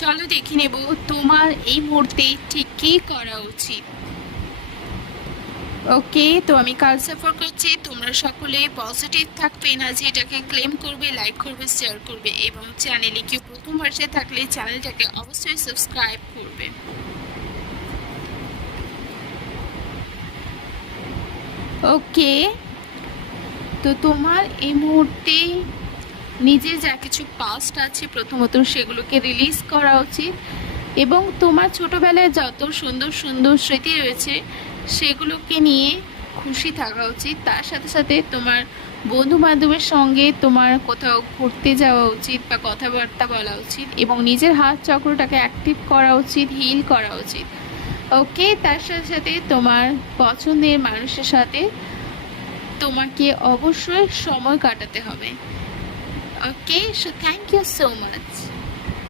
চলো দেখে নেব তোমার এই মুহূর্তে ঠিক কী করা উচিত। ওকে, তো আমি কাল সাফার করছি, তোমরা সকলে পজিটিভ থাকবে, এনার্জিটাকে ক্লেম করবে, লাইক করবে, শেয়ার করবে এবং চ্যানেলে কেউ প্রথম বর্ষে থাকলে চ্যানেলটাকে অবশ্যই সাবস্ক্রাইব করবে। ওকে, তো তোমার এই মুহূর্তে নিজে যা কিছু পাস্ট আছে প্রথমত সেগুলোকে রিলিজ করা উচিত এবং তোমার ছোটোবেলায় যত সুন্দর সুন্দর স্মৃতি রয়েছে সেগুলোকে নিয়ে খুশি থাকা উচিত। তার সাথে সাথে তোমার বন্ধু বান্ধবের সঙ্গে তোমার কোথাও ঘুরতে যাওয়া উচিত বা কথাবার্তা বলা উচিত এবং নিজের হাত চক্রটাকে অ্যাক্টিভ করা উচিত, হিল করা উচিত। ওকে, তার সাথে সাথে তোমার পছন্দের মানুষের সাথে তোমাকে অবশ্যই সময় কাটাতে হবে। Okay, so thank you so much.